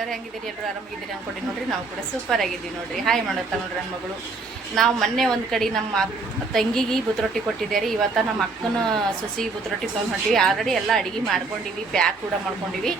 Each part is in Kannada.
ಎಲ್ಲರೂ ಹೆಂಗಿದ್ದೀರಿ? ಎಲ್ಲರೂ ಆರಾಮಾಗಿದ್ದೀರಿ ಅಂದ್ಕೊಂಡು ನೋಡ್ರಿ. ನಾವು ಕೂಡ ಸೂಪರ್ ಆಗಿದ್ದೀವಿ ನೋಡ್ರಿ. ಹಾಯ್ ಮಾಡುತ್ತಾ ನೋಡ್ರಿ ನನ್ನ ಮಗಳು. ನಾವು ಮೊನ್ನೆ ಒಂದು ಕಡೆ ನಮ್ಮ ತಂಗಿಗೆ ಬುತ್ತರೊಟ್ಟಿ ಕೊಟ್ಟಿದ್ದಾರೆ. ಇವತ್ತು ನಮ್ಮ ಅಕ್ಕನ ಸೊಸಿಗೆ ಬುತ್ತರೊಟ್ಟಿ ತೊಗೊಂಡು ಹೊಂಟಿವಿ. ಆಲ್ರೆಡಿ ಎಲ್ಲ ಅಡುಗೆ ಮಾಡ್ಕೊಂಡಿವಿ, ಪ್ಯಾಕ್ ಕೂಡ ಮಾಡ್ಕೊಂಡಿವಿ.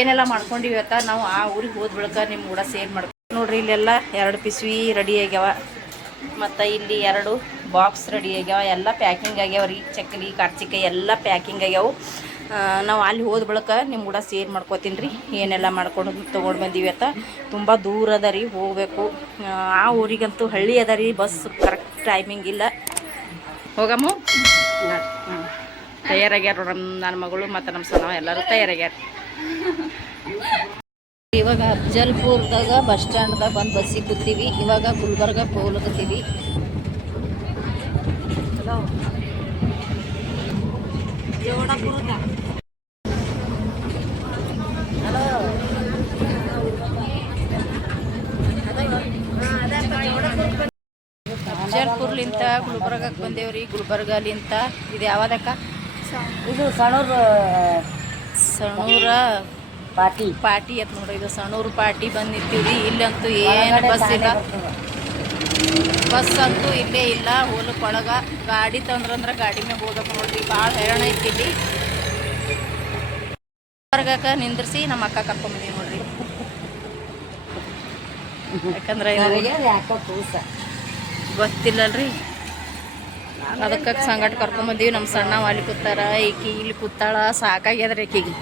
ಏನೆಲ್ಲ ಮಾಡ್ಕೊಂಡಿವಿ ಇವತ್ತು ನಾವು ಆ ಊರಿಗೆ ಹೋದ ಬಳಿಕ ನಿಮ್ಮ ಕೂಡ ಸೇರ್ ಮಾಡ್ಕೊಂಡು ನೋಡ್ರಿ. ಇಲ್ಲೆಲ್ಲ 2 ಪಿಸ್ವಿ ರೆಡಿ ಆಗ್ಯಾವ, ಮತ್ತು ಇಲ್ಲಿ 2 ಬಾಕ್ಸ್ ರೆಡಿ ಆಗ್ಯಾವ. ಎಲ್ಲ ಪ್ಯಾಕಿಂಗ್ ಆಗ್ಯಾವ ರೀ. ಚಕ್ಕಲಿ ಕಾರ್ಚಿಕಾಯಿ ಎಲ್ಲ ಪ್ಯಾಕಿಂಗ್ ಆಗ್ಯಾವು. ನಾವು ಅಲ್ಲಿ ಹೋದ ಬಳಿಕ ನಿಮ್ಮ ಕೂಡ ಸೇರ್ ಮಾಡ್ಕೋತೀನಿ ರೀ. ಏನೆಲ್ಲ ಮಾಡ್ಕೊಂಡು ತೊಗೊಂಡು ಬಂದೀವಿ ಅಂತ. ತುಂಬ ದೂರ ಅದ ರೀ, ಹೋಗಬೇಕು. ಆ ಊರಿಗಂತೂ ಹಳ್ಳಿ ಅದ ರೀ, ಬಸ್ ಕರೆಕ್ಟ್ ಟೈಮಿಂಗ್ ಇಲ್ಲ. ಹೋಗಮ್ಮು. ತಯಾರಾಗ್ಯಾರ ನನ್ನ ಮಗಳು ಮತ್ತು ನಮ್ಮ ಸಣ್ಣ ಎಲ್ಲರೂ ತಯಾರಾಗ್ಯಾರ. ಇವಾಗ ಅಫ್ಜಲ್ಪುರದಾಗ ಬಸ್ ಸ್ಟ್ಯಾಂಡ್ದಾಗ ಬಂದು ಬಸ್ಸಿಗೆ ಕೂತೀವಿ. ಇವಾಗ ಗುಲ್ಬರ್ಗಕ್ಕೆ ಹೋಗ್ಲಕತ್ತೀವಿ. ಅಫ್ಜಲ್ಪುರ್ಲಿಂತ ಗುಲ್ಬರ್ಗಕ್ಕೆ ಬಂದೇವ್ರಿ. ಗುಲ್ಬರ್ಗಲಿಂತ ಇದು ಯಾವ್ದಕ್ಕ? ಇದು ಸಣ್ಣೂರು ಪಾಟಿ ಅಂತ ನೋಡ್ರಿ. ಇದು ಸಣ್ಣೂರು ಪಾಟಿ ಬಂದು ನಿಂತೀವಿ. ಇಲ್ಲಂತೂ ಏನು ಬಸ್ ಇಲ್ಲ, ಬಸ್ ಅಂತೂ ಇಲ್ಲೇ ಇಲ್ಲ. ಹೊಲಕ್ಕೊಳಗ ಗಾಡಿ ತಂದ್ರಂದ್ರೆ ಗಾಡಿ ಮ್ಯಾಗ ಹೋಗ್ಬೇಕು ನೋಡ್ರಿ. ಭಾಳ ಹೈರಾಣ ಐತಿ ಇಲ್ಲಿ. ಗುಲ್ಬರ್ಗಕ್ಕೆ ನಿಂದ್ರಿಸಿ ನಮ್ಮ ಅಕ್ಕ ಕರ್ಕೊಂಬಂದೀವಿ ನೋಡ್ರಿ. ಯಾಕಂದ್ರೆ ಗೊತ್ತಿಲ್ಲಲ್ರಿ, ಅದಕ್ಕೆ ಸಂಗಟ ಕರ್ಕೊಂಬಂದೀವಿ. ನಮ್ಮ ಸಣ್ಣ ಅಲ್ಲಿ ಕೂತಾರ, ಈಕಿ ಇಲ್ಲಿ ಕೂತಾಳ. ಸಾಕಾಗ್ಯದ್ರಿ ಈಕಿಗೆ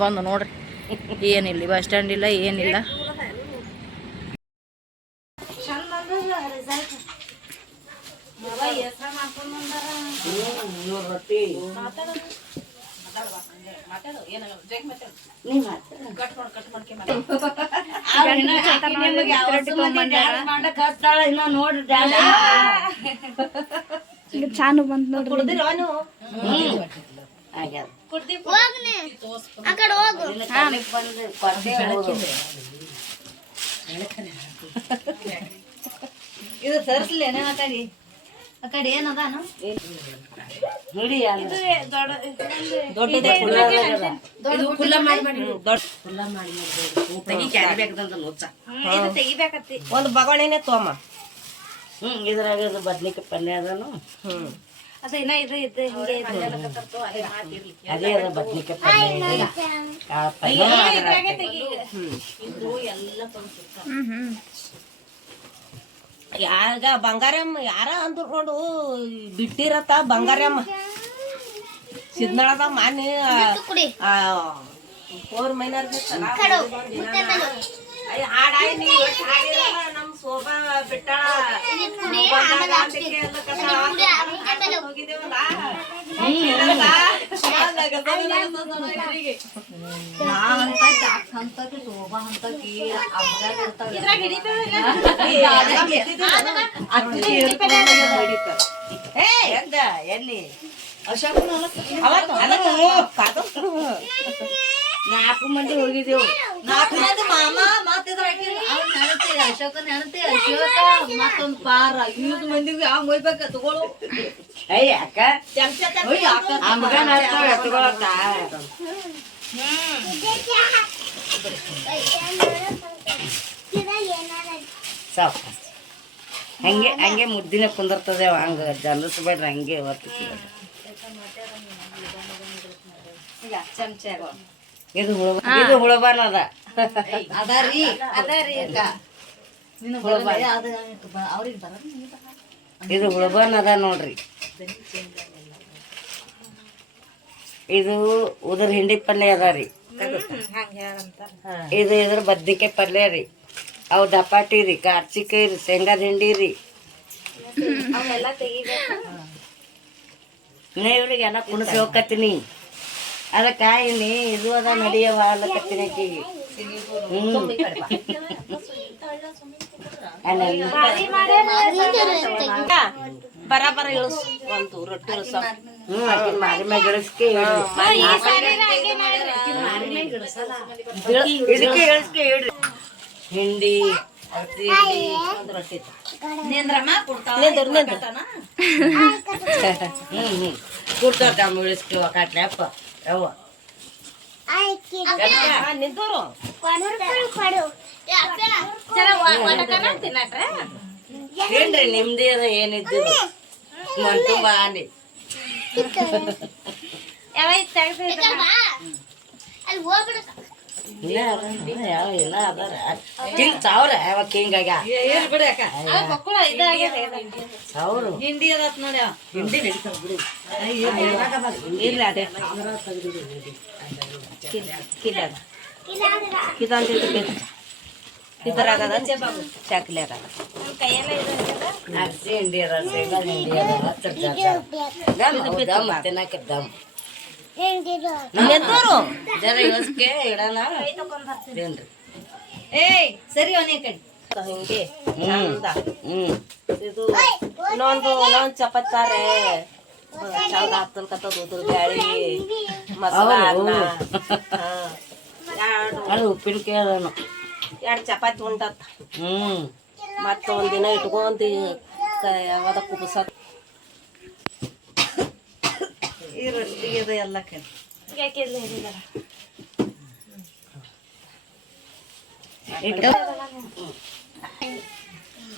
ಬಂದು ನೋಡ್ರಿ. ಏನಿಲ್ಲ, ಬಸ್ ಸ್ಟ್ಯಾಂಡ್ ಇಲ್ಲ, ಏನಿಲ್ಲ. ಚಾನು ಬಂದ್ ನೋಡ್ರಿ. ಇದು ತರಿಸ್ಲೇನ ಆ ಕಡೆ ಏನದಾನು ನೋಡಿ. ಒಂದು ಬಗಣಿನೇ ತೋಮ. ಇದ್ರಾಗ ಬದ್ನಿಕಾಯಿ ಪಲ್ಯ ಅದಾನು. ಅದೇ ಅದ ಬದ್ನಿಕಾಯಿ ಪಲ್ಯ ಯಾಗ ಬಂಗಾರಮ್ಮ ಯಾರ ಅಂದ್ಕೊಂಡು ಬಿಟ್ಟಿರತ್ತ. ಬಂಗಾರಮ್ಮ ಸಿದ್ನಳದ ಮಾನಿ 4 ಮೈನರ್ ನಮ್ ಶೋಭಾ ಬಿಟ್ಟಾಳ. ಶೋಭಾ ಅಂತ ಎಲ್ಲಿ ನಾಲ್ಕು ಮಂದಿ ಹೋಗಿದ್ದೇವು. 4 ಮಂದಿ ಮಾಮ ಮಾತಿದ್ರ ಅಶೋಕ ನೆನತಿ ಅಶೋಕ ಮತ್ತೊಂದು ಪಾರ 5 ಮಂದಿಗೆ ಹಂಗ ಹೋಗ್ಬೇಕ ತಗೊಳು. ಅಕ್ಕ ತಗೊಳತ್ತ ಹಂಗೆ ಹಂಗೆ ಮುದ್ದಿನ ಕುಂದಿರ್ತದೆ. ಹಂಗ ಜಲಸ್ಬೇಡ್ರಿ, ಹಂಗೆ ಚಮಚ. ಇದು ಹುಳಬಾನ ಅದ ಅದಾರಿ ಇದು ಹುಳಬಾನ್ ಅದ ನೋಡ್ರಿ. ಇದು ಉದ್ರ ಹಿಂಡಿ ಪಲ್ಯ ಅದ ರೀ. ಇದು ಇದ್ರ ಬದ್ನಿಕಾಯಿ ಪಲ್ಯ ರೀ. ಅವು ದಪಾಟಿ ರೀ, ಕಾರ್ಚಿಕಾಯಿ ರೀ, ಶೇಂಗಾದ ಹಿಂಡಿ ರೀ. ಇವ್ರಿಗೆಲ್ಲ ಕುಣಿಸಿ ಹೋಗತ್ತೀನಿ. ಅದಕ್ಕಾಯಿನಿ ಇದು ಅದ ನಡಿಯವ ಅಲ್ಲಕತ್ತೀನಿ ಆಕಿಗೆ. ಬರಾಬರ ಇಳಿಸ್ ಒಂದು ರೊಟ್ಟಿ ಇಳಿಸ. ಮಾರಿ ಮ್ಯಾಗ ಇಳಿಸ್ಕೆ ಇದಕ್ಕೆ ಇಳಿಸ್ಕೆ ಹೇಳ್ರಿ. ಹಿಂಡಿ ರೊಟ್ಟಿ ಕೊಡ್ತಾವ ಇಳಿಸ್ಕೆ ಕಾಟ್ಲೆ ಅಪ್ಪ. ಯಾವ ನಿಂತೋರು ತಿನ್ರಿ ನಿಮ್ದೇ ಏನಿದ್ದು ಮಂಟು ಬಾಂಡಿ ಯಾವ ಇಲ್ಲ ಅದಾರ ತಿಂತಾವ್ರ ಯಾವಾಗ ಹಿಂಗಾಗ ಅವ್ರು ಹಿಂಡಿ ಅದಾತ್ ನೋಡಿ ಹಿಂಡಿ ನಡೀತಾವ ಬಿಡು ಇಲ್ಲ ಅದೇ ಇದ್ರಾಗದ ಚಾಕ್ಲಿ ಅದ ಅರ್ಸಿ ಹಿಂಡಿ ಅದ ಶೇಂಗಾ ಹಿಂಡಿ ಅದ ತಿನ್ನಕಿದ್ದಾವ ಜರ ಯೋಸ್ಕೆ ಇಡಣ ತಿನ್ರಿ ಏಯ್ ಸರಿ ಒನೇ ಕಡೆ ಹಿಂಗೆ ಇದು ಇನ್ನೊಂದು ಚಪಾತಾರೆ ಚೌದ ಹತ್ತಲ್ಕತ್ತದ ಉದ್ರ ಬ್ಯಾಳಿ ಮಸಾಲ ಅದು ಉಪ್ಪಿನಕಾಯಿ ಅದನು 2 ಚಪಾತಿ ಉಂಟತ್ತ ಮತ್ತೆ ಒಂದಿನ ಇಟ್ಕೊಂತ ಯಾವ್ದ ಕುಬಸ ಈ ರೊಟ್ಟಿಗೆ ಅದು ಎಲ್ಲ ಕಡೆ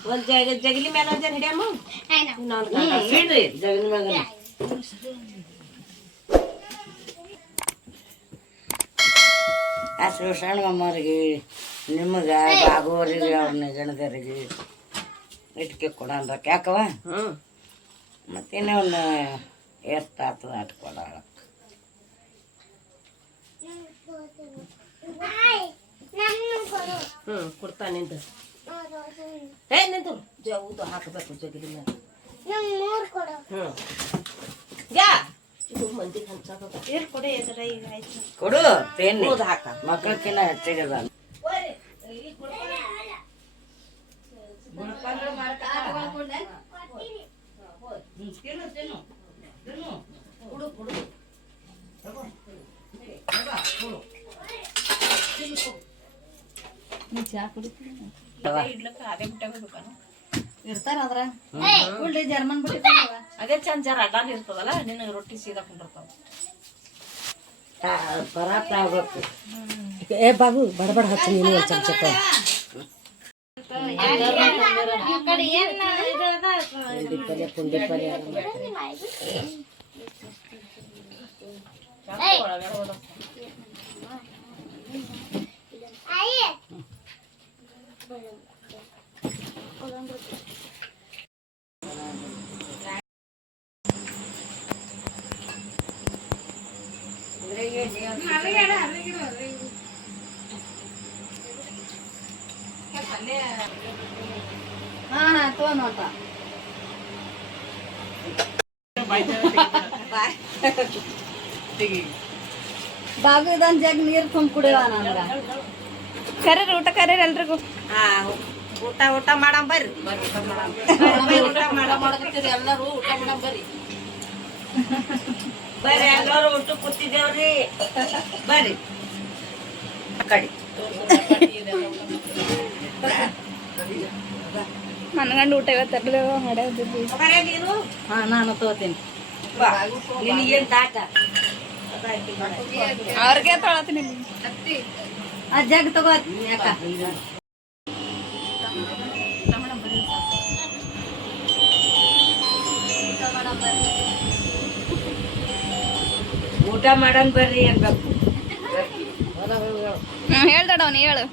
ಒಂದ್ ಜಗಲಿ ಮೇಲೆ ಒಂದ್ ಜನ ಹಿಡಿಯಮ್ಮ ಇಡ್ರಿ ಜಗಲಿ ಮ್ಯಾಗ ಆ ಶಿವಶರಣ ಅಮ್ಮವ್ರಿಗೆ ನಿಮಗೆ ಬಾಗೋರಿಗೆ ಅವ್ರನ್ನ ಗಣದರಿಗೆ ಇಟ್ಕೆ ಕೊಡೋಣ ಯಾಕವ ಮತ್ತಿನ್ನೇ ಒಂದು ಎಷ್ಟು ಆಗ್ತದ ಅಟ್ ಕೊಡೋಣ ಕೊಡ್ತಾ ನಿಂತು ನಿಂತು ಜೌದು ಹಾಕಬೇಕು ಜಗಲಿ ಮೇಲೆ ಯಾ ಇದು ಮಂದಿಗೆ ಹಂಚಾಕ ಕೊಡು ತೇನಿ ಹಾಕ ಮಕ್ಕಳಕ್ಕಿನ್ನ ಹೆಚ್ಚಿಗೆ ಇರ್ತಾರ ಅದ್ರ ಜರ್ಮನ್ ಬಿಟ್ಟು ಅದೇ ಚಂದ ಜರ ಅಡ್ಡಾನ್ ಇರ್ತದಲ್ಲ ನಿನಗೆ ರೊಟ್ಟಿ ಸೀದಾ ಕುಂಡಿರ್ತಾವ ಪರಾಟ ಆಗ್ಬೇಕು ಏ ಬಾಬು ಬಡಬಡ ಹಚ್ಚಿ ನೀನು ಒಂದು ಚಮಚ ಪುಂಡಿ ಪಲ್ಯ ತೋನೋಟ ಬಾಬು ಇದೊಂದು ಜಗ್ ನೀರು ತುಂಬ ಕುಡಿಯವ ನಮ್ಗ ಕರೀರಿ ಊಟ ಕರೀರಿ ಎಲ್ರಿಗೂ ಊಟ ಮಾಡಂ ಬರ್ರಿ ಊಟ ಮಾಡಕತ್ತೀರಿ ಎಲ್ಲರೂ ಊಟ ಮಾಡಂ ಬರ್ರಿ ಬರ್ರಿ ಎಲ್ಲರೂ ಊಟ ಕೂತಿದ್ದೇವ್ರಿ ಬರ್ರಿ ಕಡಿ ಮನ್ಗಂಡು ಊಟ ಇವತ್ತು ಮಾಡ್ಯಾವ್ದಿದ್ವಿ ನೀನು ಹಾ ನಾನು ತಗೋತೀನಿ ನಿನಗೇನು ತಾಟ ಅವ್ರಿಗೆ ತೊಳತೀನಿ ಆ ಜಗ್ ತಗೋ ಯಾಕ ಊಟ ಮಾಡನ್ ಬರ್ರಿ ಅನ್ಬೇಕು ಹೇಳ್ದಾಡ ಅವನು ಹೇಳು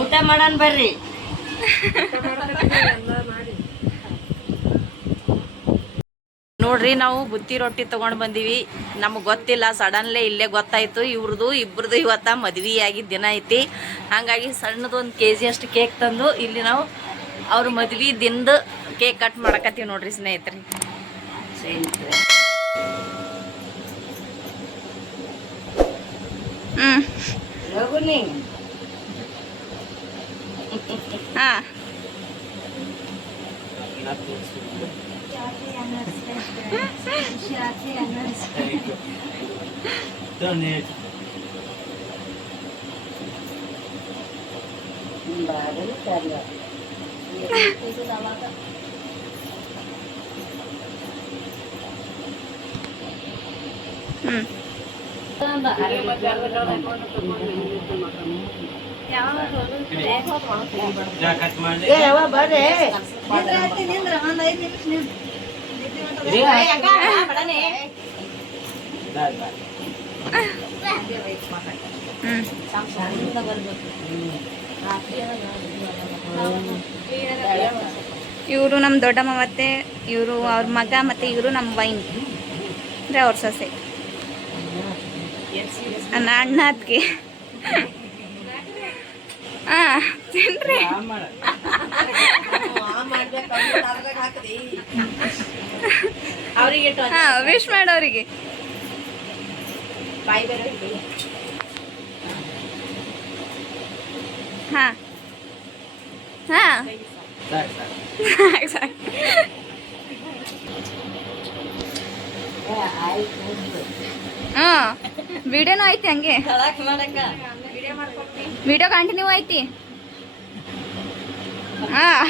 ಊಟ ಮಾಡನ್ ಬರ್ರಿ ನೋಡ್ರಿ ನಾವು ಬುತ್ತಿ ರೊಟ್ಟಿ ತೊಗೊಂಡು ಬಂದೀವಿ ನಮಗೆ ಗೊತ್ತಿಲ್ಲ ಸಡನ್ಲಿ ಇಲ್ಲೇ ಗೊತ್ತಾಯ್ತು ಇವ್ರದ್ದು ಇಬ್ಬರದು ಇವತ್ತ ಮದ್ವೆ ಆಗಿದ್ದ ದಿನ ಐತಿ ಹಾಗಾಗಿ ಸಣ್ಣದೊಂದು KG ಅಷ್ಟು ಕೇಕ್ ತಂದು ಇಲ್ಲಿ ನಾವು ಅವ್ರ ಮದ್ವೆ ದಿನದ ಕೇಕ್ ಕಟ್ ಮಾಡಕತ್ತೀವಿ ನೋಡ್ರಿ ಸ್ನೇಹಿತರೆ ಹಾಂ ನಿಂದ್ರ ಒಂದ್ 5 ನಿಮಿಷ ನಿಂದ್ರ. ಇವರು ನಮ್ಮ ದೊಡ್ಡಮ್ಮ ಮತ್ತೆ ಇವರು ಅವ್ರ ಮಗ ಮತ್ತೆ ಇವರು ನಮ್ಮ ವೈನ್ ಅಂದರೆ ಅವ್ರ ಸೊಸೆ ನನ್ನ ಅಣ್ಣ ಅದಕ್ಕೆ ಹಾಂ ತಿನ್ರಿ ಹಾಂ ವಿಶ್ ಮಾಡೋರಿಗೆ ಹಾಂ ಹಾಂ ಹಾಂ ವಿಡಿಯೋನೂ ಐತಿ ಹಂಗೆ ವಿಡಿಯೋ ಕಂಟಿನ್ಯೂ ಐತಿ ಹಾಂ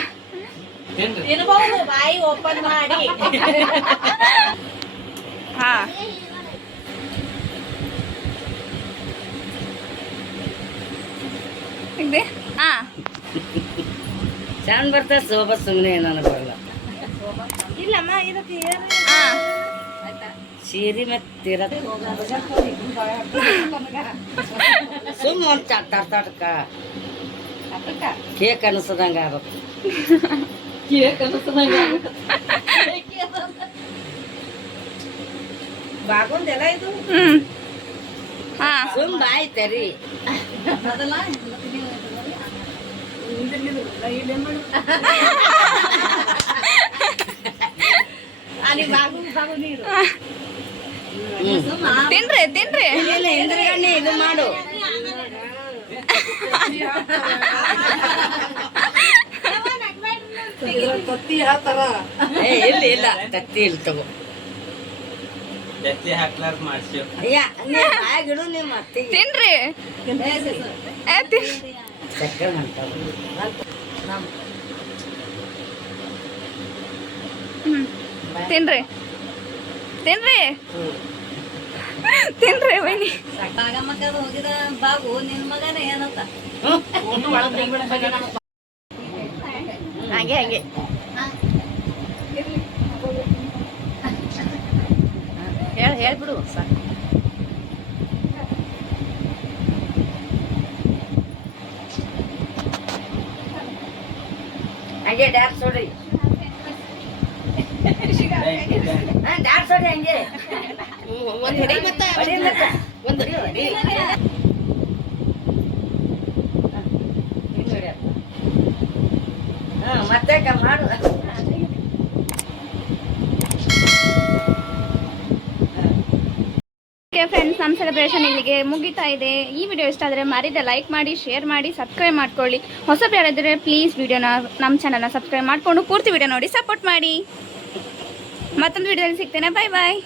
ಬಾಯಿ ಓಪನ್ ಮಾಡಿ ಹಾಂ ಇದೆ ಹಾಂ ಚಂದ ಬರ್ತದೆ ಶೋಭಾ ಸುಮ್ಮನೆ ನನಗೆ ಬರಲ್ಲ ಇಲ್ಲಮ್ಮ ಇದಕ್ಕೆ ಹಾಂ ಸೀರೆ ಮತ್ತೆ ಸುಮ್ಮ ಒಂದು ತಡ್ಕ ಕೇಕ್ ಅನಿಸದಂಗ ಆಗ್ಬೇಕು ಬಾಗುಂದೆಲ್ಲ ಇದು ಹ್ಞೂ ಹಾಂ ಸುಮ್ ಬಾಯ್ ತರಿ ಅಲ್ಲಿ ಬಾಗು ನೀರು ತಿನ್ರಿ ತಿನ್ರಿ ಹಿಂದ್ರಗಣ್ಣೆ ಇದು ಮಾಡು ತತ್ತಿ ಹಾಕ್ತಾರ ಇಲ್ಲ ಇಲ್ಲ ತತ್ತಿ ಇಲ್ಲ ತಗೋ ಅಯ್ಯ ನೀ ಬಾಗಿಡು ನಿಮ್ಮ ಅತ್ತಿ ತಿನ್ರಿ ಏ, ಚಕ್ರ ಮಾಡ್ತಾವ ಹ್ಮ್. ತಿನ್ರಿ ತಿನ್ರಿ ತಿನ್ರಿ ಬನ್ನಿ ಮಕ್ಕಳು ಹೋಗಿದ ಬಾಬು ನಿನ್ ಮಗನೇ ಏನಂತ ಹಂಗೆ ಹಂಗೆ ಹೇಳ್ಬಿಡು ಸಾಕು ಹಂಗೆ ಡ್ಯಾನ್ಸ್ ನೋಡ್ರಿ ಡ್ಯಾನ್ಸ್ ನೋಡ್ರಿ ಹಂಗೆ ಒಂದು ಹಿಡಿ ಮತ್ತೆ ಒಂದು ಮತ್ತೆ ಮಾಡು ಫ್ರೆಂಡ್ಸ್ ನಮ್ಮ ಸೆಲೆಬ್ರೇಷನ್ ಇಲ್ಲಿಗೆ ಮುಗಿತಾ ಇದೆ. ಈ ವಿಡಿಯೋ ಇಷ್ಟ ಆದರೆ ಮರಿದೆ ಲೈಕ್ ಮಾಡಿ, ಶೇರ್ ಮಾಡಿ, ಸಬ್ಸ್ಕ್ರೈಬ್ ಮಾಡ್ಕೊಳ್ಳಿ. ಹೊಸಬ್ರು ಯಾರಾದರೆ ಪ್ಲೀಸ್ ವಿಡಿಯೋನ ನಮ್ಮ ಚಾನಲ್ನ ಸಬ್ಸ್ಕ್ರೈಬ್ ಮಾಡಿಕೊಂಡು ಪೂರ್ತಿ ವಿಡಿಯೋ ನೋಡಿ ಸಪೋರ್ಟ್ ಮಾಡಿ. ಮತ್ತೊಂದು ವಿಡಿಯೋದಲ್ಲಿ ಸಿಗ್ತೇನೆ. ಬಾಯ್ ಬಾಯ್.